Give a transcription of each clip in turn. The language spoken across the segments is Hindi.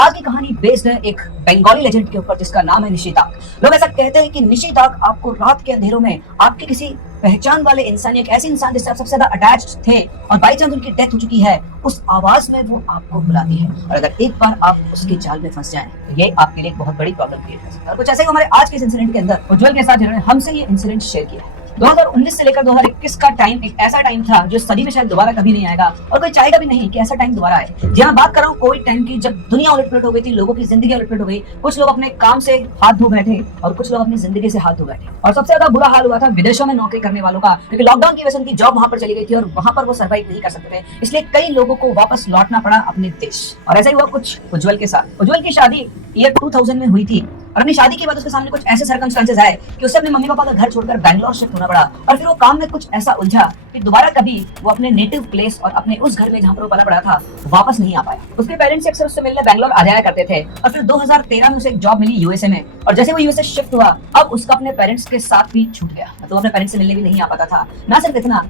आज की कहानी बेस्ड है एक बंगाली लेजेंड के ऊपर जिसका नाम है निशिताक। लोग ऐसा कहते हैं कि निशिताक आपको रात के अंधेरों में आपके किसी पहचान वाले इंसान, एक ऐसे इंसान जिससे आप सबसे ज्यादा अटैच्ड थे और बाई चांस उनकी डेथ हो चुकी है, उस आवाज में वो आपको बुलाती है। और अगर एक बार आप उसके जाल में फंस जाएं तो ये आपके लिए एक बहुत बड़ी प्रॉब्लम क्रिएट कर सकता है। और कुछ ऐसे ही हमारे आज के इस इंसिडेंट के अंदर उज्जवल के साथ जिन्होंने हमसे ये इंसिडेंट शेयर किया है। 2019 से लेकर 2021 का टाइम एक ऐसा टाइम था जो सदी में शायद दोबारा कभी नहीं आएगा और कोई चाहेगा भी नहीं कि ऐसा टाइम दोबारा आए। जहां बात कर रहा हूँ कोविड टाइम की, जब दुनिया उलटपलट हो गई थी, लोगों की जिंदगी उलटपलट हो गई। कुछ लोग अपने काम से हाथ धो बैठे और कुछ लोग अपनी जिंदगी से हाथ धो बैठे। और सबसे ज्यादा बुरा हाल हुआ था विदेशों में नौकरी करने वालों का, क्योंकि लॉकडाउन की वजह से उनकी जॉब वहां पर चली गई थी और वहां पर वो सर्वाइव नहीं कर सकते थे। इसलिए कई लोगों को वापस लौटना पड़ा अपने देश। और ऐसा ही हुआ कुछ उज्जवल के साथ। उज्जवल की शादी ईयर 2000 में हुई थी और अपनी शादी के बाद उसके सामने कुछ ऐसे सर्कमस्टेंसेस आए कि उसे अपने मम्मी पापा का घर छोड़कर बैंगलोर शिफ्ट होना पड़ा। और फिर वो काम में कुछ ऐसा उलझा कि दोबारा कभी वो अपने नेटिव प्लेस और अपने उस घर में जहां पर वो पला पड़ा था वापस नहीं आ पाया। उसके पेरेंट्स अक्सर उससे मिलने बैंगलोर आ जाया करते थे और फिर 2013 में उसे एक जॉब मिली यूएसए में। और जैसे वो यूएसए शिफ्ट हुआ, अब उसका अपने पेरेंट्स के साथ भी छूट गया। तो अपने पेरेंट्स से मिलने भी नहीं आ पाता था। ना सिर्फ इतना,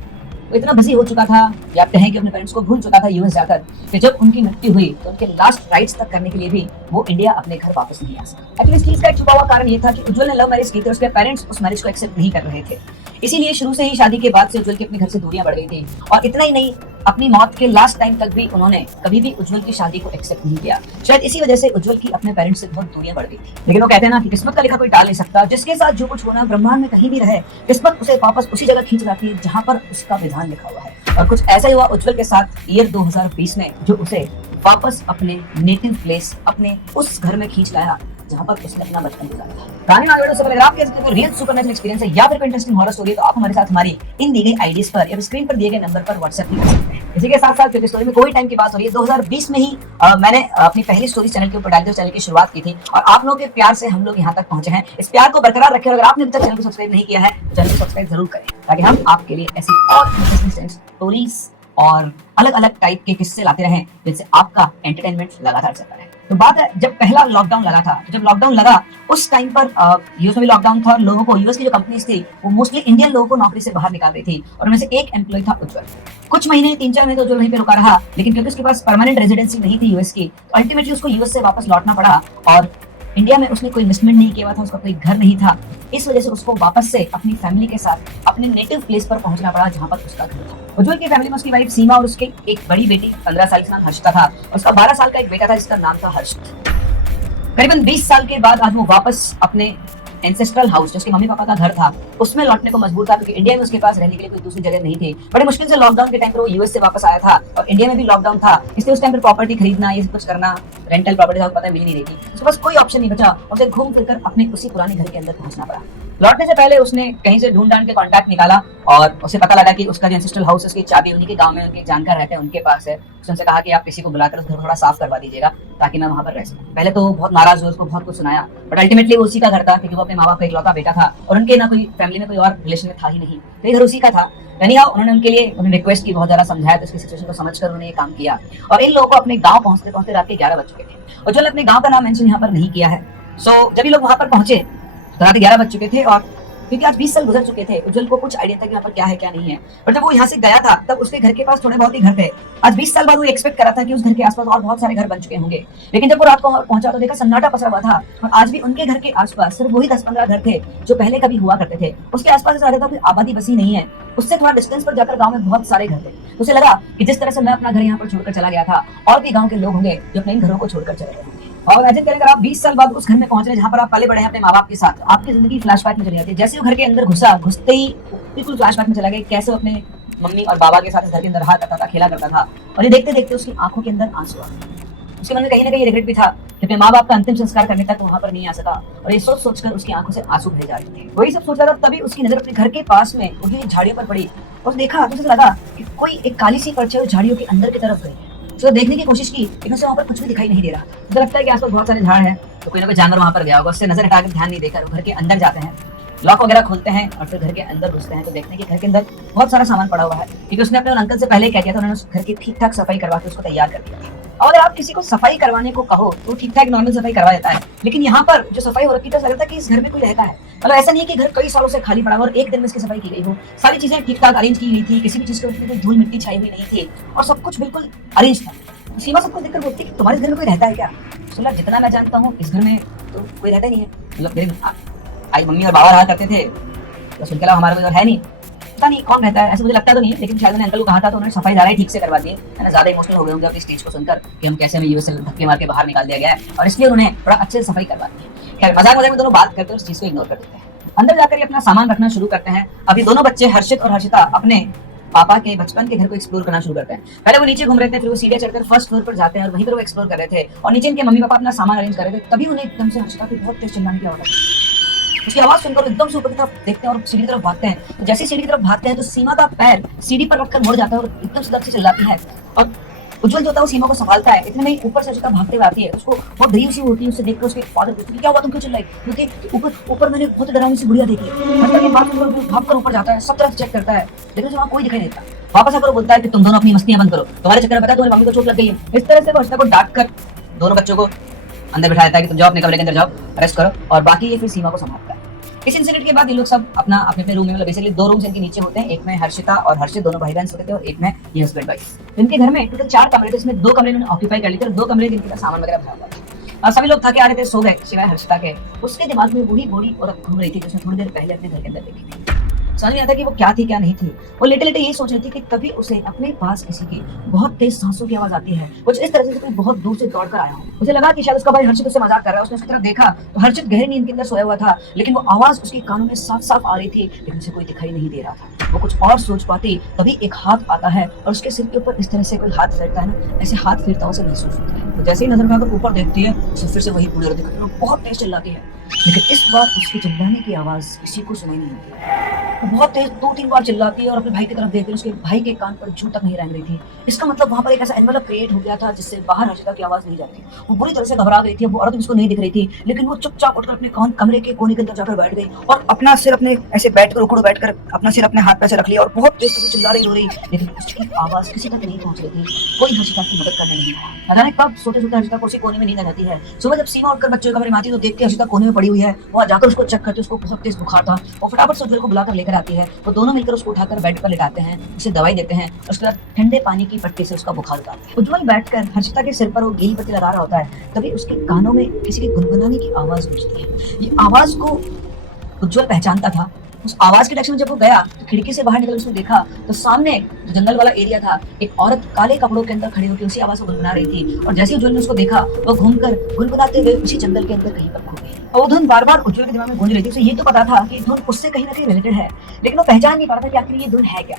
वो इतना बिजी हो चुका था या आप कहें कि अपने पेरेंट्स को भूल चुका था यूएस जाकर, कि जब उनकी मृत्यु हुई तो उनके लास्ट राइट्स तक करने के लिए भी वो इंडिया अपने घर वापस नहीं आ सका। एक्चुअली इस चीज का एक छुपा हुआ कारण ये था कि उज्जवल ने लव मैरिज की थी, उसके पेरेंट्स उस मैरिज को एक्सेप्ट नहीं कर रहे थे। इसीलिए शुरू से ही शादी के बाद से उज्जवल की अपने घर से दूरियां बढ़ गई थी। और इतना ही नहीं, अपनी मौत के लास्ट टाइम तक भी उन्होंने कभी भी उज्जवल की शादी को एक्सेप्ट नहीं किया। शायद इसी वजह से उज्जवल की अपने पेरेंट्स से बहुत दूरियां बढ़ गई थी। लेकिन वो कहते हैं ना कि किस्मत का लिखा कोई टाल नहीं सकता। जिसके साथ जो कुछ होना ब्रह्मांड में कहीं भी रहे, किस्मत उसे वापस उसी जगह खींच लाती है जहां पर उसका विधान लिखा हुआ है। और कुछ ऐसा ही हुआ उज्जवल के साथ ईयर 2020 में, जो उसे वापस अपने नेटिव प्लेस, अपने उस घर में खींच लाया जहां पर उसने अपना बचपन गुजारा था। कहानी में आगे बढ़ने से पहले आप कहते हैं कोई रियल सुपरनेचुरल एक्सपीरियंस है या फिर कोई इंटरेस्टिंग हॉरर स्टोरी है तो आप हमारे साथ हमारी इन दी गई आईडीज पर या फिर स्क्रीन पर दिए गए नंबर पर व्हाट्सएप भी कर सकते हैं। इसी के साथ साथ क्योंकि स्टोरी में कोई टाइम की बात हो रही है, 2020 में ही मैंने अपनी पहली स्टोरी चैनल के ऊपर डाल चैनल की शुरुआत की थी और आप लोगों के प्यार से हम लोग यहाँ तक पहुंचे हैं। इस प्यार को बरकरार रखें और अगर आपने अभी तक चैनल को सब्सक्राइब नहीं किया है तो चैनल को सब्सक्राइब जरूर करें ताकि हम आपके लिए ऐसी और इंटरेस्टिंग स्टोरीज और अलग अलग टाइप के किस्से लाते रहें जिनसे आपका एंटरटेनमेंट लगातार चलता रहे। तो बात है, जब पहला लॉकडाउन लगा था, जब लॉकडाउन लगा उस टाइम पर यूएस में भी लॉकडाउन था और लोगों को, यूएस की जो कंपनीज थी वो मोस्टली इंडियन लोगों को नौकरी से बाहर निकाल रही थी और उनमें से एक एम्प्लॉय था उज्जवल। कुछ महीने, 3-4 महीने तो उज्जवल वहीं पे रुका रहा, लेकिन क्योंकि उसके पास परमानेंट रेजिडेंसी नहीं थी यूएस की, तो अल्टीमेटली उसको यूएस से वापस लौटना पड़ा। और इंडिया में उसने कोई इन्वेस्टमेंट नहीं किया था, उसका कोई घर नहीं था, इस वजह से उसको वापस से अपनी फैमिली के साथ अपने नेटिव प्लेस पर पहुंचना पड़ा जहां पर उसका घर था। उज्जवल की फैमिली में उसकी वाइफ सीमा और उसके एक बड़ी बेटी 15 साल का नाम हर्षिता था और उसका 12 साल का एक बेटा था जिसका नाम था हर्षित। करीबन 20 साल के बाद आज वो वापस अपने एंसेस्ट्रल हाउस, जिसके मम्मी पापा का घर था, उसमें लौटने को मजबूर था क्योंकि इंडिया में उसके पास रहने के लिए कोई दूसरी जगह नहीं थी। बड़े मुश्किल से लॉकडाउन के टाइम पर वो यूएस से वापस आया था और इंडिया में भी लॉकडाउन था, इसलिए उस टाइम पर प्रॉपर्टी खरीदना, ये सब कुछ करना, रेंटल प्रॉपर्टी पता मिल नहीं रही थी, उसके पास कोई ऑप्शन नहीं बचा और उसे घूम फिरकर अपने उसी पुराने घर के अंदर पहुंचना पड़ा। लौटने से पहले उसने कहीं से ढूंढ ढांड के कॉन्टैक्ट निकाला और उसे पता लगा कि उसका जो एंसेस्ट्रल हाउस, उसकी चाबी उन्हीं के गांव में उनके जानकार रहते हैं, उनके पास है। उसने उनसे कहा कि आप किसी को बुलाकर उस घर को थोड़ा साफ करवा दीजिएगा ताकि मैं वहां पर रह सकूं। पहले तो बहुत नाराज हुआ, उसको बहुत कुछ सुनाया, बट अल्टीमेटली वो उसी का घर था क्योंकि वो अपने माँ बाप का इकलौता बेटा था और उनके ना कोई फैमिली में कोई और रिलेशन में था ही नहीं, तो ये घर उसी का था। एनीहाउ उन्होंने उनके लिए उन्हें रिक्वेस्ट की, बहुत ज्यादा समझाया, तो उसकी सिचुएशन को समझकर उन्होंने ये काम किया और इन लोगों को अपने गांव पहुंचते पहुंचते रात के 11 बज चुके थे। और जो अपने गांव का नाम मेंशन यहाँ पर नहीं किया है, सो जब ये लोग वहां पर पहुंचे तो रात 11 बज चुके थे और क्योंकि आज 20 साल गुजर चुके थे, उज्जवल को कुछ आइडिया था कि यहाँ पर क्या है क्या नहीं है। पर जब वो यहाँ से गया था तब उसके घर के पास थोड़े बहुत ही घर थे। आज 20 साल बाद वो एक्सपेक्ट कर रहा था कि उस घर के आसपास और बहुत सारे घर बन चुके होंगे, लेकिन जब वो रात को पहुंचा तो देखा सन्नाटा पसरा हुआ था और आज भी उनके घर के आसपास सिर्फ वही 10-15 घर थे जो पहले कभी हुआ करते थे। उसके आसपास ऐसा रहता था कोई आबादी बसी नहीं है, उससे थोड़ा डिस्टेंस पर जाकर गांव में बहुत सारे घर थे। उसे लगा कि जिस तरह से मैं अपना घर यहाँ पर छोड़कर चला गया था, और भी गांव के लोग होंगे जो अपने इन घरों को छोड़कर चले गए होंगे। और इमेजिन करें अगर आप 20 साल बाद उस घर में पहुंच रहे हैं जहां पर आप पले बड़े हैं अपने माँ बाप के साथ, आपकी जिंदगी फ्लैशबैक में चली जाती है। जैसे वो घर के अंदर घुसा, घुसते ही बिल्कुल फ्लैशबैक में चला गया, कैसे वो अपने मम्मी और बाबा के साथ इस घर के अंदर रहा करता था, खेला करता था। और ये देखते देखते उसकी आंखों के अंदर आंसू आ गए। उसके मन में कहीं ना कहीं रिग्रेट भी था कि अपने माँ बाप का अंतिम संस्कार करने तक वहां पर नहीं आ सका और ये सोच सोचकर उसकी आंखों से आंसू बह जा रहे थे। वही सब सोच रहा था, तभी उसकी नजर अपने घर के पास में उनकी झाड़ियों पर पड़ी और देखा तो उसे लगा कि कोई एक काली सी परछाई झाड़ियों के अंदर की तरफ गई है। उसने देखने की कोशिश की लेकिन उसे वहां पर कुछ भी दिखाई नहीं दे रहा। मुझे लगता है कि आसपास बहुत सारे झाड़ हैं तो कोई ना कोई जानवर वहां पर गया होगा। उससे नजर हटाकर ध्यान नहीं देकर घर के अंदर जाते हैं, लॉक वगैरह खोलते हैं और फिर घर के अंदर घुसते हैं तो देखते हैं कि घर के अंदर बहुत सारा सामान पड़ा हुआ है, क्योंकि उसने अपने अंकल से पहले क्या किया था, उन्होंने उस घर की ठीक ठाक सफाई करवा के उसको तैयार कर दिया था। और अगर आप किसी को सफाई करवाने को कहो तो ठीक ठाक नॉर्मल सफाई करवा देता है, लेकिन यहाँ पर जो सफाई हो रखी था लगता है कि इस घर में कोई रहता है। मतलब ऐसा नहीं है कि घर कई सालों से खाली पड़ा हुआ और एक दिन में इसकी सफाई की गई हो। सारी चीजें ठीक ठाक अरेंज की गई थी, किसी भी चीज के ऊपर कोई धूल मिट्टी छाई हुई नहीं थी और सब कुछ बिल्कुल अरेंज था। सीमा सबको देखकर बोलती कि तुम्हारे घर में कोई रहता है क्या? बोला जितना मैं जानता हूँ इस घर में तो कोई रहता नहीं है, मतलब मेरे आई मम्मी और बाबा रहा करते थे, बस उनके अलावा हमारा कोई और है नहीं, पता नहीं कौन रहता है, ऐसे मुझे लगता तो नहीं है, लेकिन शायद मैंने अंकल को कहा था तो उन्होंने सफाई ज़्यादा ही ठीक से करवा दी है ना, ज़्यादा इमोशनल हो गए होंगे अपनी स्टेज को सुनकर कि हम कैसे हमें यूएस से धक्के मार के बाहर निकाल दिया गया है, और इसलिए उन्होंने थोड़ा अच्छे से सफाई करवा दी है। खैर मजाक मजाक में दोनों बात करते हैं उस चीज़ को इग्नोर कर देते हैं। अंदर जाकर ये अपना सामान रखना शुरू करते हैं। अभी दोनों बच्चे हर्षित और हर्षिता अपने पापा के बचपन के घर को एक्सप्लोर करना शुरू करते हैं। पहले वो नीचे घूम रहे थे, फिर वो सीढ़ियां चढ़कर फर्स्ट फ्लोर पर जाते हैं और वहीं पर वो एक्सप्लोर कर रहे थे, और नीचे इनके मम्मी पापा अपना सामान अरेंज कर रहे थे। तभी उन्हें एकदम से हर्षिता की बहुत तेज चिल्लाने की आवाज आई। उसकी आवाज सुनकर एकदम से ऊपर की तरफ देखते हैं और सीढ़ी की तरफ भागते हैं। तो जैसे सीढ़ी की तरफ भागते हैं तो सीमा का पैर सीढ़ी पर रखकर मुड़ जाता है और एकदम से दर्द से चिल्लाती है, और उज्जवल जो होता है वो सीमा को संभालता है। इतने में ऊपर से हर्षिता भागते हुए आती है, उसको बहुत धीरे सी होती है, उससे देखकर उसके फादर पूछते हैं क्या हुआ, तुम क्यों चिल्लाई, क्योंकि ऊपर मैंने बहुत डरावनी सी बुढ़िया देखी। हर्षिता के बाद भागकर ऊपर जाता है, सब तरफ चेक करता है, लेकिन वहाँ कोई दिखाई नहीं देता। वापस आकर बोलता है कि तुम दोनों अपनी मस्तियां बंद करो, तुम्हारे चक्कर में पता है तुम्हारी मम्मी को चोट लग गई है। इस तरह से वो हर्षिता को डांट कर दोनों बच्चों को अंदर बिठा देता है कि तुम जाओ अपने कमरे के अंदर जाओ, रेस्ट करो, और बाकी ये फिर सीमा को संभालता है। इस इंसिडेंट के बाद ये लोग सब अपना अपने अपने रूम में, मतलब बेसिकली 2 रूम्स इनके नीचे होते हैं, एक में हर्षिता और हर्षित दोनों भाई बहन सोते थे और एक में ये हस्बैंड वाइफ। इनके घर में टोटल 4 कमरे थे, इसमें 2 कमरे इन्होंने ऑक्यूपाई कर लिए थे और 2 कमरे जिनके पास सामान वगैरह भरा हुआ था। और सभी लोग थके आ रहे थे, सो गए सिवाय हर्षिता के। उसके दिमाग में वही बूढ़ी औरत घूम रही थी जिसने थोड़ी देर पहले अपने घर के अंदर देखी थी। समझ नहीं आता कि वो क्या थी क्या नहीं थी। वो लेटे लेटे ये सोच रही थी कि तभी उसे अपने पास किसी की बहुत तेज सांसों की आवाज आती है, कुछ इस तरह से कोई बहुत दूर से दौड़ कर आया हो। उसे लगा कि शायद उसका भाई हर्षित उससे मजाक कर रहा है। उसने उसकी तरफ देखा तो हर्षित गहरी नींद के अंदर सोया हुआ था, लेकिन वो आवाज उसके कानों में साफ साफ आ रही थी, लेकिन उसे कोई दिखाई नहीं दे रहा था। वो कुछ और सोच पाती तभी एक हाथ आता है और उसके सिर के ऊपर इस तरह से कोई हाथ फेरता है ना, ऐसे हाथ फेरता हुआ उसे महसूस होता है। तो जैसे ही नजर उठाकर ऊपर देखती है तो फिर से वही बूढ़ी औरत दिखती है, बहुत तेज चिल्लाती है, लेकिन इस बार उसकी चिल्लाने की आवाज किसी को सुनाई नहीं होती। वो बहुत तेज 2-3 बार चिल्लाती है और अपने भाई की तरफ देखती है, उसके भाई के कान पर जू तक नहीं रेंग रही थी। इसका मतलब वहां पर एक ऐसा एनवेलप क्रिएट हो गया था जिससे बाहर हर्षिता की आवाज नहीं जा रही थी। वो बुरी तरह से घबरा गई थी, वो औरत उसको नहीं दिख रही थी, लेकिन वो चुपचाप उठकर अपने कमरे के कोने के अंदर जाकर बैठ गई और अपना सिर अपने ऐसे बैठकर उखड़ बैठकर अपना सिर अपने हाथ पे से रख लिया और बहुत तेज से चिल्ला रही रो रही, लेकिन उसकी आवाज किसी तक नहीं पहुंच रही थी। कोई हर्षिता की मदद करने नहीं आया। अचानक कब सोते सोते हर्षिता को उसी कोने में नींद आ जाती है। सुबह जब सीमा उठकर बच्चों के कमरे में आती है तो देखती है हर्षिता कोने में पड़ी हुई है। वहां जाकर उसको चेक करती है, उसको बहुत तेज बुखार था। वो फटाफट से उज्जवल को बुलाकर लेकर आती है। वो दोनों मिलकर उसको उठाकर बेड पर लेटाते हैं, उसे दवाई देते हैं, उसके बाद ठंडे पानी की पट्टी से उसका बुखार उतारते हैं। उज्जवल बैठकर हर्षिता के सिर पर वो गीली पट्टी लगा रहा होता है, तभी उसके कानों में किसी के गुनगुनाने की आवाज गूंजती है। ये आवाज को उज्जवल पहचानता था। उस आवाज के डायरेक्शन में जब वो गया तो खिड़की से बाहर निकल उसने देखा तो सामने जो जंगल वाला एरिया था, एक औरत काले कपड़ों के अंदर खड़ी होकर उसी आवाज को गुनगुना रही थी। और जैसे ही उज्जवल ने उसको देखा वो घूमकर गुनगुनाते हुए उसी जंगल के अंदर कहीं पर खो गई। और वो धुन बार बार उज्जवल के दिमाग में गूंज रही थी। उसे ये तो पता था कि धुन उससे कहीं ना कहीं रिलेटेड है, लेकिन वो पहचान नहीं पा रहा था कि आखिर ये धुन है क्या।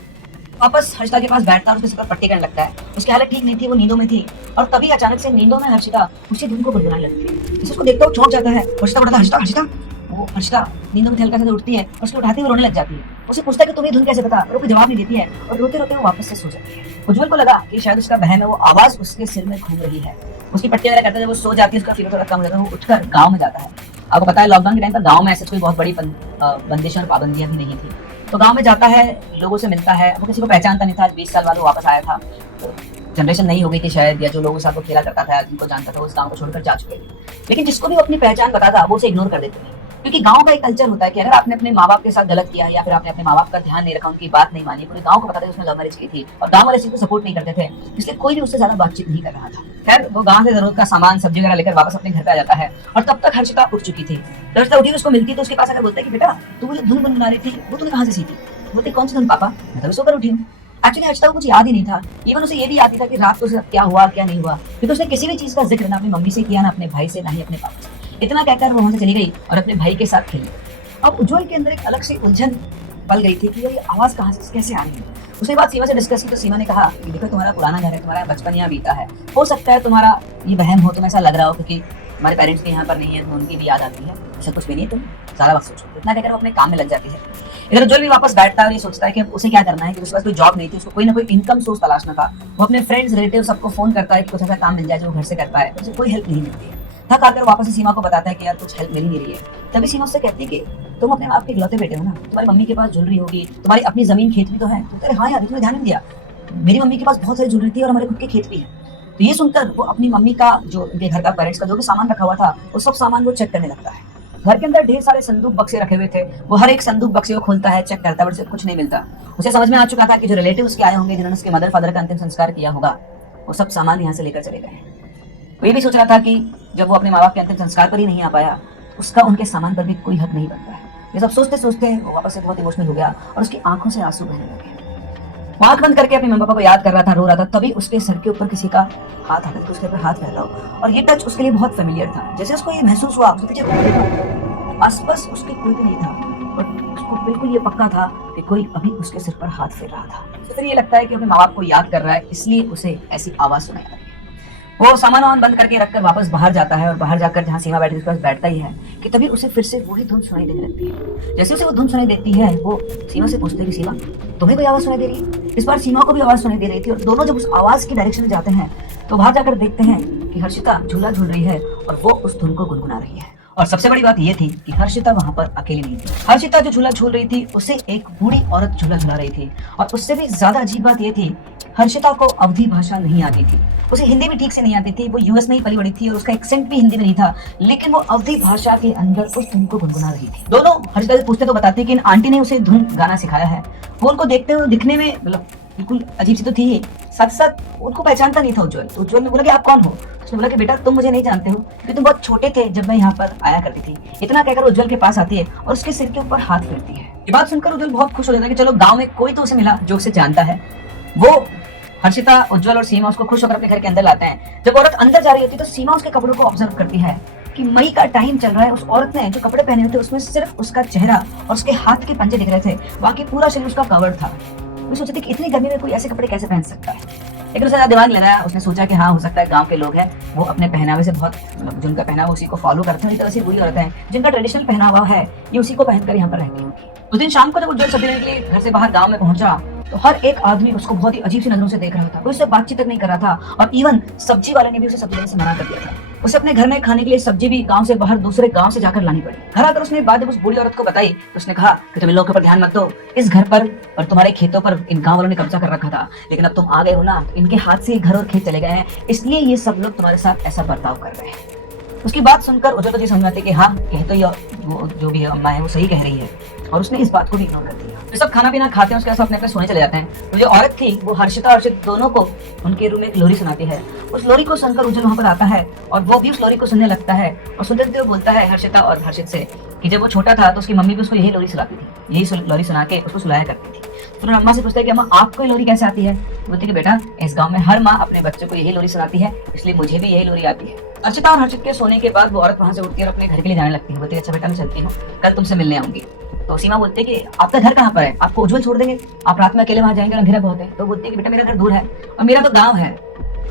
वापस हर्षिता के पास बैठता और उसके सिर पर पट्टी करने लगता है। उसकी हालत ठीक नहीं थी, वो नींदों में थी, और तभी अचानक से नींदों में हर्षिता उसी धुन को गुनगुनाने लगती है। जिसे उसको देखता वो चौंक जाता है। हर्षिता उठता, हर्षिता हर्षिता वो हर्षिता नींदों में हल्का से उठती है और उसको उठाती हुए रोने लग जाती है। उसे पूछता है कि तुम्हें धुन कैसे पता, और वो कोई जवाब नहीं देती है और रोते रोते वो वापस से सो जाती है। उज्जवल को लगा कि शायद उसका बहन है, वो आवाज उसके सिर में घूम रही है। उसकी पट्टी वगैरह करता है, जब वो सो जाती है उसका फीवर थोड़ा कम हो जाता है, वो उठकर गाँव में जाता है। आपको पता है लॉकडाउन के टाइम पर गाँव में ऐसे कोई बहुत बड़ी बंदिशें और पाबंदियां भी नहीं थी। तो गांव में जाता है, लोगों से मिलता है। वो किसी को पहचानता नहीं था। आज 20 साल बाद वो वापस आया था। तो जनरेशन नहीं हो गई थी शायद, या जो लोगों के साथ वो खेला करता था, जिनको जानता था, वो उस गांव को छोड़कर जा चुके थे। लेकिन जिसको भी वो अपनी पहचान बताता वो उसे इग्नोर कर देते थे, क्योंकि गांव का एक कल्चर होता है कि अगर आपने अपने माँ बाप के साथ गलत किया या फिर आपने अपने माँ बाप का ध्यान नहीं रखा, उनकी बात नहीं मानी, पूरे गांव को पता था उसने लव मैरिज की थी और गांव वाले इस चीज को सपोर्ट नहीं करते थे, इसलिए कोई भी उससे ज्यादा बातचीत नहीं कर रहा था। खैर वो गांव से जरूरत का सामान सब्जी वगैरह लेकर वापस अपने घर पे आ जाता है और तब तक हर्षिता उठ चुकी थी। हर्षिता उठी, उसको मिलती तो उसके पास आकर बोलता है कि बेटा तू मुझे धुन गुनगुना रही थी, वो तूने कहाँ से सीखी? बोलती कौन सी धुन पापा, मैं तो सोकर उठी हूँ। एक्चुअली हर्षिता को कुछ याद ही नहीं था। इवन उसे ये भी याद नहीं था कि रात को उसके साथ क्या हुआ क्या नहीं हुआ, क्योंकि उसने किसी भी चीज का जिक्र ना अपनी मम्मी से किया, ना अपने भाई से, ना ही अपने पापा से। इतना कहकर वो वहां से चली गई और अपने भाई के साथ खेली। अब उज्जवल के अंदर एक अलग से उलझन पल गई थी कि ये आवाज कहाँ से कैसे आ रही है। उसने बात सीमा से डिस्कस की तो सीमा ने कहा कि देखो तुम्हारा पुराना घर है, तुम्हारा बचपन यहाँ बीता है, हो सकता है तुम्हारा ये बहम हो, तुम्हें ऐसा लग रहा हो क्योंकि हमारे पेरेंट्स भी यहाँ पर नहीं है तो उनकी भी याद आती है, ऐसा कुछ भी नहीं, तुम सारा वक्त सोचो। इतना कहकर वो अपने काम में लग जाती है। इधर उज्जवल भी वापस बैठता है और ये सोचता है कि उसे क्या करना है, कि उसके पास कोई जॉब नहीं थी, उसको कोई ना कोई इनकम सोर्स तलाशना था। वो अपने फ्रेंड्स रिलेटिव सबको फोन करता है कि कुछ ऐसा काम मिल जाए जो घर से कर पाए, उसे कोई हेल्प नहीं मिलती है। थक आकर वापस से सीमा को बताता है कि यार कुछ हेल्प मिल नहीं रही है। तभी सीमा उससे कहती है कि तुम अपने आप के इकलौते बेटे हो ना, तुम्हारी मम्मी के पास ज्वेलरी होगी, तुम्हारी अपनी जमीन खेत भी तो है। तो कह रहे हाँ यार, तुमने ध्यान नहीं दिया, मेरी मम्मी के पास बहुत सारी ज्वेलरी थी और हमारे खुद के खेत भी है। तो ये सुनकर वो अपनी मम्मी का जो उनके घर का पेरेंट्स का जो भी सामान रखा हुआ था वो सब सामान वो चेक करने लगता है। घर के अंदर ढेर सारे संदूक बक्से रखे हुए थे। वो हर एक संदूक बक्से को खोलता है, चेक करता है, बट उसे कुछ नहीं मिलता। उसे समझ में आ चुका था कि जो रिलेटिव उसके आए होंगे, जिन्होंने उसके मदर फादर का अंतिम संस्कार किया होगा, वो सब सामान यहाँ से लेकर चले गए। वो ये भी सोच रहा था कि जब वो अपने माँ बाप के अंतिम संस्कार पर ही नहीं आ पाया, उसका उनके सामान पर भी कोई हक नहीं बनता है। ये सब सोचते सोचते वो वापस से बहुत इमोशनल हो गया और उसकी आंखों से आंसू बहने लगे। वो आंख बंद करके अपने मम्मी पापा को याद कर रहा था, रो रहा था। तभी उसके सर के ऊपर किसी का हाथ आ गया, उसके ऊपर हाथ फैला और ये टच उसके लिए बहुत फेमिलियर था। जैसे उसको ये महसूस हुआ, उसके पीछे घूम देखा, आसपास उसके कोई भी नहीं था, और उसको बिल्कुल ये पक्का था कि कोई अभी उसके सिर पर हाथ फेर रहा था। तो फिर ये लगता है कि अपने माँ बाप को याद कर रहा है, इसलिए उसे ऐसी आवाज सुनाई आ रही है। वो सामान वामान बंद करके रखकर वापस बाहर जाता है और बाहर जाकर जहाँ सीमा बैठी उसके पास बैठता ही है कि तभी उसे फिर से वही धुन सुनाई देने लगती है। जैसे उसे वो धुन सुनाई देती है, वो सीमा से पूछते कि सीमा, तुम्हें कोई आवाज सुनाई दे रही है? इस बार सीमा को भी आवाज सुनाई दे रही थी और दोनों जब उस आवाज की डायरेक्शन में जाते हैं तो बाहर जाकर देखते हैं कि हर्षिता झूला झूल रही है और वो उस धुन को गुनगुना रही है। और सबसे बड़ी बात ये थी कि हर्षिता वहां पर अकेली नहीं थी। हर्षिता जो झूला झूल रही थी उसे एक बूढ़ी औरत झूला झुला रही थी, और उससे भी ज्यादा अजीब बात ये थी, हर्षिता को अवधी भाषा नहीं आती थी। उसे हिंदी भी ठीक से नहीं आती थी, वो यूएस में ही पली बड़ी थी और उसका एक्सेंट भी हिंदी में नहीं था, लेकिन वो अवधी भाषा के अंदर उस धुन को गुनगुना रही थी। दोनों हर्षिता से पूछते तो बताते कि इन आंटी ने उसे धुन गाना सिखाया है। वो उनको देखते हुए दिखने में मतलब बिल्कुल अजीब सी तो थी ही, साथ साथ उनको पहचानता नहीं था उज्जवल। तो उज्जवल ने बोला कि आप कौन हो? उसने बोला कि बेटा तुम मुझे नहीं जानते हो क्योंकि तुम बहुत छोटे थे जब मैं यहाँ पर आया करती थी। इतना कहकर उज्जवल के पास आती है और उसके सिर के ऊपर हाथ फेरती है। ये बात सुनकर उज्जवल बहुत खुश हो जाता है कि चलो गांव में कोई तो उसे मिला जो उसे जानता है। वो हर्षिता, उज्जवल और सीमा उसको खुश होकर अपने घर के अंदर लाते हैं। जब औरत अंदर जा रही होती है तो सीमा उसके कपड़ों को ऑब्जर्व करती है कि मई का टाइम चल रहा है। उस औरत ने जो कपड़े पहने हुए थे उसमें सिर्फ उसका चेहरा और उसके हाथ के पंजे दिख रहे थे, बाकी पूरा शरीर उसका कवर्ड था। वो सोचते थे कि इतनी गर्मी में कोई ऐसे कपड़े कैसे पहन सकता है, लेकिन उसे दिमाग लगाया। उसने सोचा कि हाँ हो सकता है गांव के लोग हैं, वो अपने पहनावे से बहुत जिनका पहनावा उसी को फॉलो करते हैं। इस तरह से वही औरतें हैं जिनका ट्रेडिशनल पहनावा है, ये उसी को पहनकर यहाँ पर रहती होंगी। उस दिन शाम को जब उज्जवल सब्जी लेने के लिए घर से बाहर गांव में पहुंचा तो हर एक आदमी उसको बहुत ही अजीब सी नजरों से देख रहा था। कोई उससे बातचीत तक नहीं कर रहा था और इवन सब्जी वाले ने भी उसे सब्जी लेने से मना कर दिया था। उसे अपने घर में खाने के लिए सब्जी भी गांव से बाहर दूसरे गांव से जाकर लानी पड़ी। घर आकर उसने बात जब उस बूढ़ी औरत को बताई तो उसने कहा कि तुम इन लोगों के ऊपर ध्यान मत दो, इस घर पर और तुम्हारे खेतों पर इन गांव वालों ने कब्जा कर रखा था, लेकिन अब तुम आ गए हो ना, तो इनके हाथ से घर और खेत चले गए हैं, इसलिए ये सब लोग तुम्हारे साथ ऐसा बर्ताव कर रहे हैं। उसकी बात सुनकर उज्जवल को ये समझ में आती कि हाँ कह तो वो जो भी अम्मा है वो सही कह रही है, और उसने इस बात को भी इग्नोर कर दिया। तो सब खाना पीना खाते हैं, उसके बाद अपने अपने सोने चले जाते हैं। तो जो औरत थी वो हर्षिता और हर्षित दोनों को उनके रूम में एक लोरी सुनाती है। उस लोरी को सुनकर उज्जवल वहां पर आता है और वो भी उस लोरी को सुनने लगता है, और सुनते सुनते वो बोलता है हर्षिता और हर्षित से कि जब वो छोटा था तो उसकी मम्मी भी उसको यही लोरी सुनाती थी, यही लोरी सुना के उसको सुलाया करती थी। फिर अम्मा से पूछता है कि अम्मा आपको ये लोरी कैसे आती है? बोलती कि बेटा इस गांव में हर माँ अपने बच्चों को यही लोरी सुनाती है, इसलिए मुझे भी यही लोरी आती है। अर्चिता और हर्षित के सोने के बाद वो औरत वहां से उठती है और अपने घर के लिए जाने लगती है। बोलती है अच्छा बेटा मैं चलती हूँ, कल तुमसे मिलने आऊंगी। तो सीमा बोलती है कि आपका घर कहाँ पर है, आपको उज्जवल छोड़ देंगे, आप रात में अकेले वहां जाएंगे, अंधेरा बहुत है। तो बोलती है कि बेटा मेरा घर दूर है और मेरा तो गाँव है,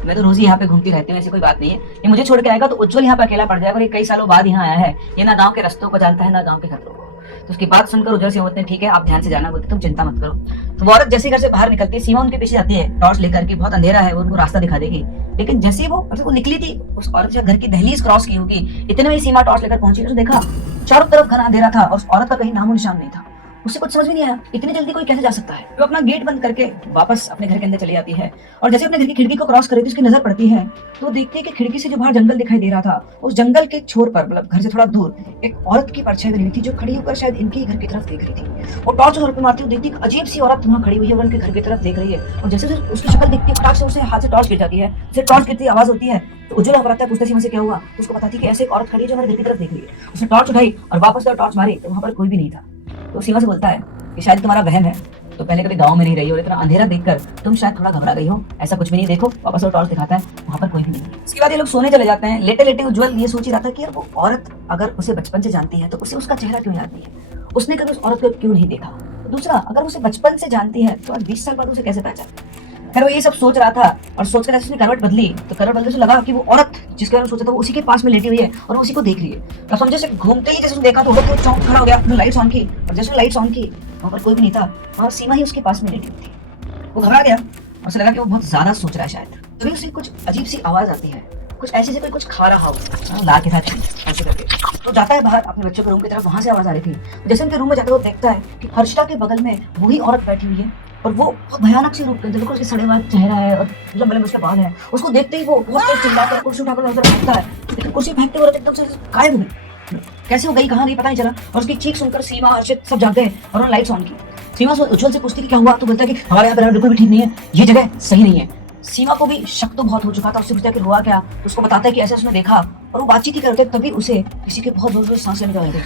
मैं तो रोज ही यहाँ पे घूमती रहती हूँ, ऐसी कोई बात नहीं है। ये मुझे छोड़ के आएगा तो उज्जवल यहाँ पे अकेला पड़ जाएगा, और ये कई सालों बाद यहाँ आया है, ये ना गाँव के रास्तों को जानता है ना गाँव के खतरों को। तो उसकी बात सुनकर उज्जवल से बोलते हैं ठीक है आप ध्यान से जाना, बोलते तुम चिंता मत करो। तो वो औरत जैसे घर से बाहर निकलती है, सीमा उनके पीछे जाती है टॉर्च लेकर के, बहुत अंधेरा है वो उनको रास्ता दिखा देगी। लेकिन जैसे वो निकली थी, उस औरत जब घर की दहलीज क्रॉस की होगी, इतने में सीमा टॉर्च लेकर पहुंची तो देखा चारों तरफ घना अंधेरा था और उस औरत का कहीं नामो निशान नहीं था। उससे कुछ समझ में नहीं आया इतनी जल्दी कोई कैसे जा सकता है। वो अपना गेट बंद करके वापस अपने घर के अंदर चली जाती है, और जैसे अपने घर की खिड़की को क्रॉस कर रही थी उसकी नजर पड़ती है तो वो देखती है कि खिड़की से जो बाहर जंगल दिखाई दे रहा था, उस जंगल के छोर पर मतलब घर से थोड़ा दूर एक औरत की परछाई बनी हुई थी जो खड़ी होकर शायद इनके घर की तरफ देख रही थी। वो टॉर्च पर मारती हुई देखती है अजीब सी औरत वहाँ खड़ी हुई है और उनके घर की तरफ देख रही है, और जैसे उसकी शक्ल दिखती है फटाक से उसे हाथ से टॉर्च गिर जाती है, उसे टॉर्च गिरती आवाज होती है। तो उज्जवल घबराता है, पूछता सीमा से क्या हुआ, तो उसको बताती है कि ऐसे एक औरत खड़ी है जो हमारे घर की तरफ देख रही है। उसने टॉर्च उठाई और वापस टॉर्च मारी तो वहां पर कोई भी नहीं था। तो सीमा से बोलता है कि शायद तुम्हारा वहम है, तो पहले कभी गांव में नहीं रही हो, इतना अंधेरा देखकर तुम शायद थोड़ा घबरा गई हो, ऐसा कुछ भी नहीं, देखो वापस वो टॉर्च दिखाता है वहां पर कोई भी नहीं। इसके बाद ये लोग सोने चले जाते हैं। लेटे लेटे उज्जवल ये सोच ही रहा था कि यार वो औरत अगर उसे बचपन से जानती है तो उसे उसका चेहरा क्यों याद नहीं है, उसने कभी उस औरत को क्यों नहीं देखा। तो दूसरा, अगर उसे बचपन से जानती है तो आज 20 साल बाद उसे कैसे पहचान। खैर वो ये सब सोच रहा था और सोचकर जैसे उसने करवट बदली तो करवट बदलने से लगा कि वो औरत जिसके बारे में सोचा था वो उसी के पास में लेटी हुई है और वो उसी को देख रही है। तो समझे से घूमते ही जैसे उसने देखा तो वो चौंक खड़ा हो गया, अपनी लाइट्स ऑन की, और जैसे लाइट्स ऑन की वहां पर कोई भी नहीं था, वहां सीमा ही उसके पास में लेटी हुई थी। वो घबरा गया और उसे लगा कि वो बहुत ज्यादा सोच रहा है शायद। तभी उसे कुछ अजीब सी आवाज आती है, कुछ ऐसे से कोई कुछ खा रहा हो ला के साथ ऐसे करके। तो जाता है बाहर अपने बच्चों के रूम की तरफ, वहां से आवाज आ रही थी। जैसे उनके रूम में जाकर वो देखता है कि हर्षिता के बगल में वही औरत बैठी हुई है और वो बहुत भयानक सी रूप के अंदर, उसके सड़े हुआ चेहरा है और लंबे लंबे उसके बाल है। उसको देखते ही वो बहुत तेज चिल्लाकर कुर्सी उठाकर उधर फेंकता है, लेकिन कुर्सी फेंकते हुए एकदम से गायब हो गई। कैसे हो गई, कहाँ गई पता नहीं चला। और उसकी चीख सुनकर सीमा हर्षित सब जागते हैं और उन्होंने लाइट्स ऑन की। सीमा उज्जवल से पूछती कि क्या हुआ, तो बोलता है कि हमारे यहाँ पर बिल्कुल भी ठीक नहीं है, ये जगह सही नहीं है। सीमा को भी शक तो बहुत हो चुका था। उससे पूछता है कि हुआ क्या, तो उसको बताता है कि ऐसा उसने देखा, और वो बातचीत ही करते तभी उसे किसी के बहुत जोर जोर सांस लेने लगे थे।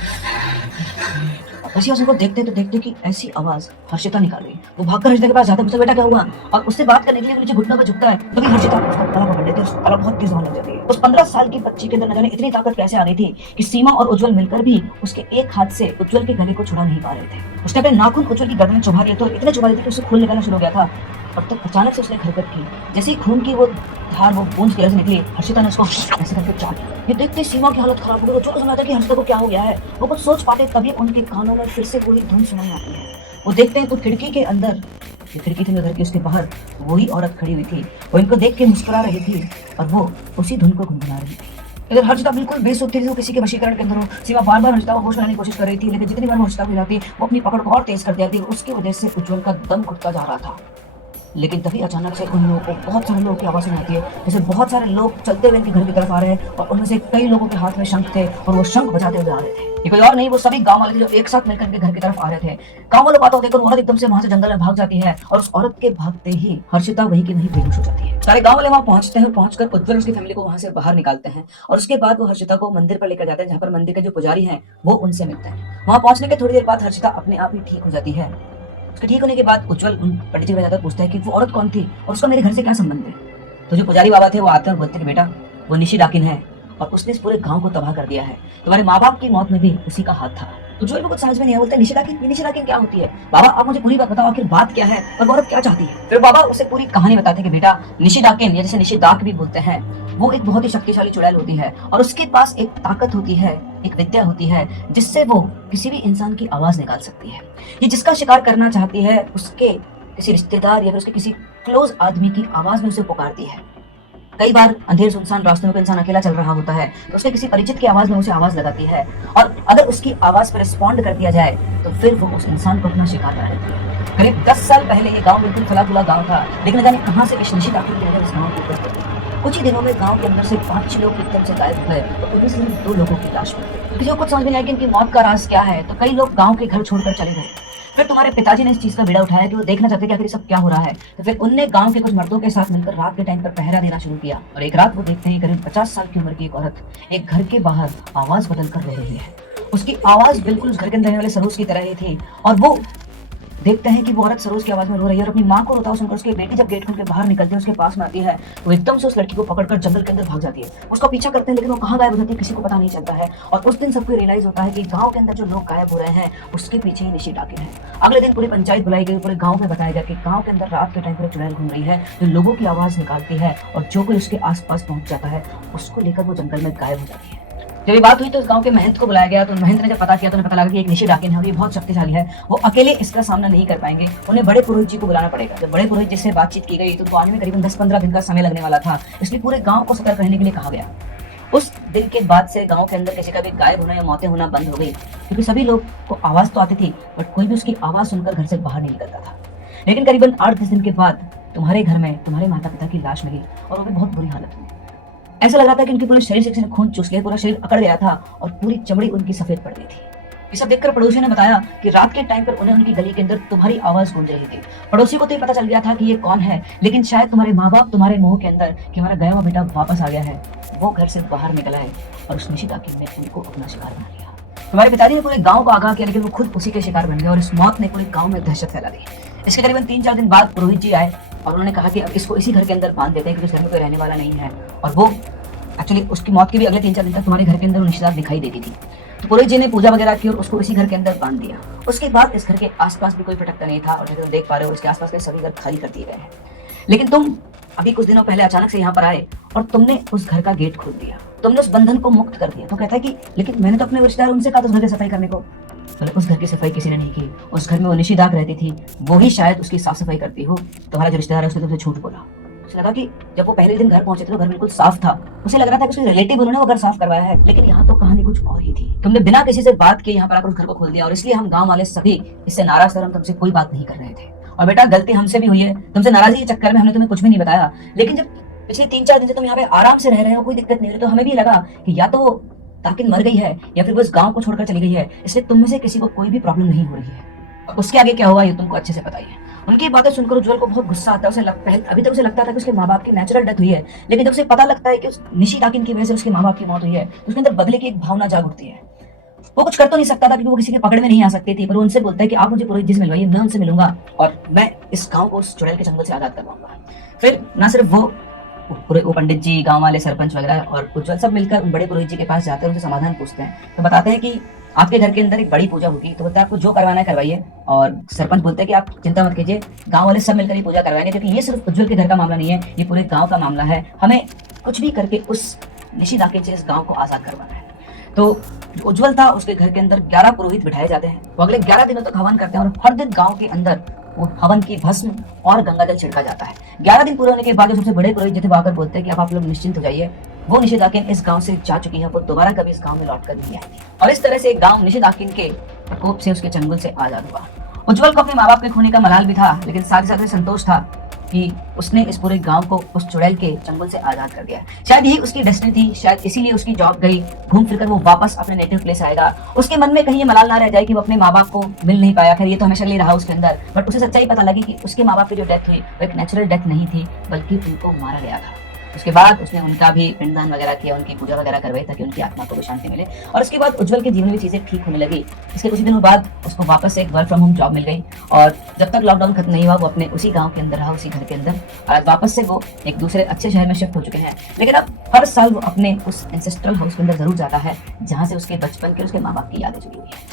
वैसे उनको देखते तो देखते कि ऐसी आवाज हर्षिता निकाल रही है। वो भागकर हर्षिता के पास जाता है, पूछता बेटा क्या हुआ, और उससे बात करने के लिए नीचे घुटनों पे झुकता है, तभी हर्षिता उसका गला पकड़ लेती है। उसका गला बहुत तेज होने लग जाती है। उस 15 साल की बच्ची के अंदर न जाने इतनी ताकत कैसे आ गई थी कि सीमा और उज्जवल मिलकर भी उसके एक हाथ से उज्जवल के गले को छुड़ा नहीं पा रहे थे। उसने अपने नाखून उज्जवल की गर्दन में चुभा लिए, तो इतने चुभा लिए थे कि उससे खून निकलना शुरू हो गया था। और तब अचानक से उसने एक हरकत की, जैसे ही खून की वो धार वो बूंद गले से निकली, हर्षिता ने उसको ऐसे करके चाट लिया। ये देखते सीमा की हालत खराब हो गई। उज्जवल को समझ आता है कि हर्षिता को क्या हो गया है। वो कुछ सोच पाते तभी उनके कानों में फिर से वही धुन सुनाई आती है। वो देखते हैं तो खिड़की के अंदर, ये खिड़की थी घर की, उसके बाहर वही औरत खड़ी हुई थी। वो इनको देख के मुस्कुरा रही थी और वो उसी धुन को गुनगुना रही थी। इधर हर्षिता बिल्कुल बेसुध थी, वो किसी के वशीकरण के अंदर हो। सीमा बार बार हर्षिता को होश में लाने की कोशिश कर रही थी, लेकिन जितनी बार हर्षिता को हिलाती वो अपनी पकड़ को और तेज कर देती। उसकी वजह से उज्जवल का दम घुटता जा रहा था। लेकिन तभी अचानक से उन लोगों को बहुत सारे लोगों की आवाज़ सुनाई आती है, जैसे बहुत सारे लोग चलते हुए इनके घर की तरफ आ रहे हैं, और उनमें से कई लोगों के हाथ में शंख थे और वो शंख बजाते हुए आ रहे थे। ये कोई और नहीं, वो सभी गांव वाले थे जो एक साथ मिलकर इनके घर की तरफ आ रहे थे। गांव वालों बातों देखकर औरत एकदम से वहां से जंगल में भाग जाती है, और उस औरत के भागते ही हर्षिता वही की वही बेहोश हो जाती है। सारे गांव वाले वहां पहुंचते हैं, पहुंचकर उज्जवल उसकी फैमिली को वहां से बाहर निकालते हैं, और उसके बाद वो हर्षिता को मंदिर पर लेकर जाते हैं, जहाँ पर मंदिर के जो पुजारी हैं वो उनसे मिलते हैं। वहां पहुंचने के थोड़ी देर बाद हर्षिता अपने आप ही ठीक हो जाती है। उसके ठीक होने के बाद उज्जवल उन पंडित जी को जाकर पूछता है कि वो औरत कौन थी और उसका मेरे घर से क्या संबंध है। तो जो पुजारी बाबा थे वो आते हैं और बोलते हैं बेटा वो निशी डाकिन है, और उसने इस पूरे गांव को तबाह कर दिया है। तुम्हारे माँ बाप की मौत में भी उसी का हाथ था। उज्जवल को कुछ समझ में नहीं आया, बोलते निशी डाकिन क्या होती है। बाबा आप मुझे पूरी बात बताओ, आखिर बात क्या है और औरत क्या चाहती है। फिर बाबा उसे पूरी कहानी बताते हैं कि बेटा निशी डाकिन, या जैसे निशिदाक भी बोलते हैं, वो एक बहुत ही शक्तिशाली चुड़ैल होती है, और उसके पास एक ताकत होती है, एक विद्या होती है, जिससे वो किसी भी इंसान की आवाज निकाल सकती है। ये जिसका शिकार करना चाहती है उसके किसी रिश्तेदार या फिर उसके किसी क्लोज आदमी की आवाज में उसे पुकारती है। कई बार अंधेर सुनसान रास्तों में कोई इंसान अकेला चल रहा होता है तो उसके किसी परिचित की आवाज में उसे आवाज लगाती है, और अगर उसकी आवाज पर रिस्पॉन्ड कर दिया जाए तो फिर वो उस इंसान को अपना शिकार बना लेती है। करीब 10 साल पहले ये गांव बिल्कुल फला फूला गांव था, लेकिन न जाने कहां से इस निशित आखिर की नजर इस गांव के ऊपर पड़ी। कुछ ही दिनों में गांव के अंदर से 5 लोग एकदम से गायब हो गए, और उनमें से 2 लोगों की लाश मिली। किसी को कुछ समझ में नहीं आया कि इनकी मौत का राज क्या है, तो कई लोग गांव के घर छोड़कर चले गए। फिर तुम्हारे पिताजी ने इस चीज का बीड़ा उठाया कि वो देखना चाहते कि आखिर सब क्या हो रहा है, तो फिर उनने गांव के कुछ मर्दों के साथ मिलकर रात के टाइम पर पहरा देना शुरू किया। और एक रात वो देखते हैं करीब 50 साल की उम्र की एक औरत एक घर के बाहर आवाज बदल कर रह रही है। उसकी आवाज बिल्कुल उस घर के अंदर रहने वाले सरोज की तरह ही थी, और वो देखते हैं कि वो औरत सरोज की आवाज में रो रही है, और अपनी माँ को रोता हुआ सुनकर उसकी बेटी जब गेट खोल के बाहर निकलती है, उसके पास में आती है, वो एकदम से उस लड़की को पकड़कर जंगल के अंदर भाग जाती है। उसका पीछा करते हैं लेकिन वो कहाँ गायब हो जाती है किसी को पता नहीं चलता है। और उस दिन सबको रियलाइज होता है कि गांव के अंदर जो लोग गायब हो रहे हैं उसके पीछे ही निशी डाकिन है। अगले दिन पूरी पंचायत बुलाई गई, पूरे गाँव में बताया गया कि गाँव के अंदर रात के टाइम पर चुड़ैल घूम रही है जो लोगों की आवाज निकालती है, और जो कोई उसके आसपास पहुंच जाता है उसको लेकर वो जंगल में गायब हो जाती है। जब ये बात हुई तो उस गांव के महंत को बुलाया गया, तो महंत ने जब पता किया तो उन्हें पता लगा कि एक निशी डाकिन है और ये बहुत शक्तिशाली है, वो अकेले इसका सामना नहीं कर पाएंगे, उन्हें बड़े पुरोहित जी को बुलाना पड़ेगा। जब बड़े पुरोहित जी से बातचीत की गई तो उनको आने में करीबन 10-15 दिन का समय लगने वाला था, इसलिए पूरे गांव को सतर्क रहने के लिए कहा गया। उस दिन के बाद से गांव के अंदर किसी का भी गायब होना या मौतें होना बंद हो गई, क्योंकि सभी लोग को आवाज तो आती थी बट कोई भी उसकी आवाज सुनकर घर से बाहर नहीं निकलता था। लेकिन करीबन 8-10 दिन के बाद तुम्हारे घर में तुम्हारे माता पिता की लाश मिली, और वो भी बहुत बुरी हालत में। ऐसा लग रहा था कि उनके पूरे शरीर से किसी ने खून चूस लिया, पूरा शरीर अकड़ गया था और पूरी चमड़ी उनकी सफेद पड़ गई थी। ये सब देखकर पड़ोसियों ने बताया कि रात के टाइम पर उन्हें उनकी गली के अंदर तुम्हारी आवाज गूंज रही थी। पड़ोसी को तो ये पता चल गया था कि ये कौन है, लेकिन शायद तुम्हारे माँ बाप तुम्हारे मुंह के अंदर कि हमारा गया हुआ बेटा वापस आ गया है, वो घर से बाहर निकला है, और उस निशी डाकिन ने उनको अपना शिकार बना लिया। तुम्हारे पिताजी ने पूरे गांव को आगाह किया, लेकिन वो खुद उसी के शिकार बन गए, और इस मौत ने पूरे गांव में दहशत फैला दी। इसके करीबन 3-4 दिन बाद पुरोहित जी आए और उन्होंने कहा कि अब इसको इसी घर के अंदर बांध देते हैं क्योंकि इस घर में कोई रहने वाला नहीं है। और वो एक्चुअली उसकी मौत के भी अगले 3-4 दिन तक तुम्हारे घर के अंदर निशिदाक दिखाई देती थी। तो पुरोहित जी ने पूजा वगैरह की और उसको इसी घर के अंदर बांध दिया। उसके बाद इस घर के आसपास भी कोई भटकता नहीं था, और जैसे तुम देख पा रहे हो उसके आसपास के सभी घर खाली कर दिए गए हैं। लेकिन तुम अभी कुछ दिनों पहले अचानक से यहाँ पर आए और तुमने उस घर का गेट खोल दिया, तुमने उस बंधन को मुक्त कर दिया। तो कहता है कि लेकिन मैंने तो अपने रिश्तेदार उनसे कहा था उस घर की सफाई करने को। तो उस घर की सफाई किसी ने नहीं की। उस घर में वो निशिदाक रहती थी, वो ही शायद उसकी साफ सफाई करती हो। तुम्हारा जो रिश्तेदार है उसने तुमसे झूठ बोला। उसे लगा कि जब वो पहले दिन घर पहुंचे थे तो घर बिल्कुल साफ था, उसे लग रहा था कि उसके रिलेटिव उन्होंने वो घर साफ करवाया है, लेकिन यहाँ तो कहानी कुछ और ही थी। तुमने बिना किसी से बात किए यहाँ पर आकर उस घर को खोल दिया, और इसलिए हम गांव वाले सभी इससे नाराज थे, हम तुमसे कोई बात नहीं कर रहे थे। और बेटा गलती हमसे भी हुई है, तुमसे नाराजगी के चक्कर में हमने तुम्हें कुछ भी नहीं बताया। लेकिन जब पिछले 3-4 दिन से तुम यहाँ पे आराम से रह रहे हो, कोई दिक्कत नहीं है, तो हमें भी लगा कि या तो वो ताकिन मर गई है या फिर वो इस गांव को छोड़कर चली गई है, इसलिए तुम में से किसी को कोई भी प्रॉब्लम नहीं हो रही है। उसके आगे क्या हुआ ये तुमको अच्छे से पता ही है। उनकी बातें सुनकर उज्जवल को बहुत गुस्सा आता है। अभी तक उसे लगता था कि उसके माँ बाप की नेचुरल डेथ हुई है, लेकिन जब उसे पता लगता है कि उस निशी ताकिन की वजह से उसके माँ बाप की मौत हुई है, तो उसके अंदर बदले की एक भावना जाग उठती है। वो कुछ कर तो नहीं सकता था क्योंकि वो किसी के पकड़ में नहीं आ सकती थी, पर वो उनसे बोलता है कि आप मुझे पुरोहित जी से मिलवाइए, मैं उनसे मिलूंगा और मैं इस गांव को उस चुड़ैल के जंगल से आजाद करवाऊंगा। फिर ना सिर्फ वो पंडित जी, गांव वाले, सरपंच वगैरह और उज्जवल सब मिलकर उन बड़े पुरोहित जी के पास जाते हैं, उनसे समाधान पूछते हैं। तो बताते हैं कि आपके घर के अंदर एक बड़ी पूजा होगी, तो बोलते हैं आपको जो करवाना है करवाइए। और सरपंच बोलते हैं कि आप चिंता मत कीजिए, गांव वाले सब मिलकर ये पूजा करवाएंगे, क्योंकि ये सिर्फ उज्जवल के घर का मामला नहीं है, ये पूरे गांव का मामला है। हमें कुछ भी करके उस निशी ताकिन से इस गांव को आजाद करवाना है। तो जो उज्जवल था उसके घर के अंदर 11 पुरोहित बिठाए जाते हैं। वो अगले 11 दिनों तक हवन करते हैं और हर दिन गांव के अंदर वो हवन की भस्म और गंगा जल छिड़का जाता है। 11 दिन पूरे होने के बाद जो सबसे बड़े पुरोहित थे आकर बोलते हैं कि अब आप लोग निश्चिंत हो जाइए, वो निशी ताकिन इस गांव से जा चुकी है, वो दोबारा कभी इस गांव में लौट कर नहीं आएगी। और इस तरह से गांव निशी ताकिन के प्रकोप से, उसके चंगुल से आजाद हुआ। उज्जवल को अपने माँ बाप के खोने का मलाल भी था, लेकिन साथ ही साथ संतोष था कि उसने इस पूरे गांव को उस चुड़ैल के चंगुल से आजाद कर दिया। शायद यही उसकी डेस्टिनी थी, शायद इसीलिए उसकी जॉब गई, घूम फिरकर वो वापस अपने नेटिव प्लेस आएगा। उसके मन में कहीं ये मलाल ना रह जाए कि वो अपने माँ बाप को मिल नहीं पाया। खैर ये तो हमेशा नहीं रहा उसके अंदर, बट उसे सच्चाई पता लगी कि उसके माँ बाप की जो डेथ हुई वो एक नेचुरल डेथ नहीं थी, बल्कि उनको मारा गया था। उसके बाद उसने उनका भी पिंडदान वगैरह किया, उनकी पूजा वगैरह करवाई ताकि उनकी आत्मा को भी शांति मिले। और उसके बाद उज्जवल के जीवन में चीजें ठीक होने लगी। इसके कुछ दिनों बाद उसको वापस से एक वर्क फ्रॉम होम जॉब मिल गई और जब तक लॉकडाउन खत्म नहीं हुआ वो अपने उसी गांव के अंदर रहा, उसी घर के अंदर। और आज वापस से वो एक दूसरे अच्छे शहर में शिफ्ट हो चुके हैं, लेकिन अब हर साल वो अपने उस एंसेस्ट्रल हाउस के अंदर जरूर जाता है जहां से उसके बचपन के, उसके माँ बाप की यादें जुड़ी हुई है।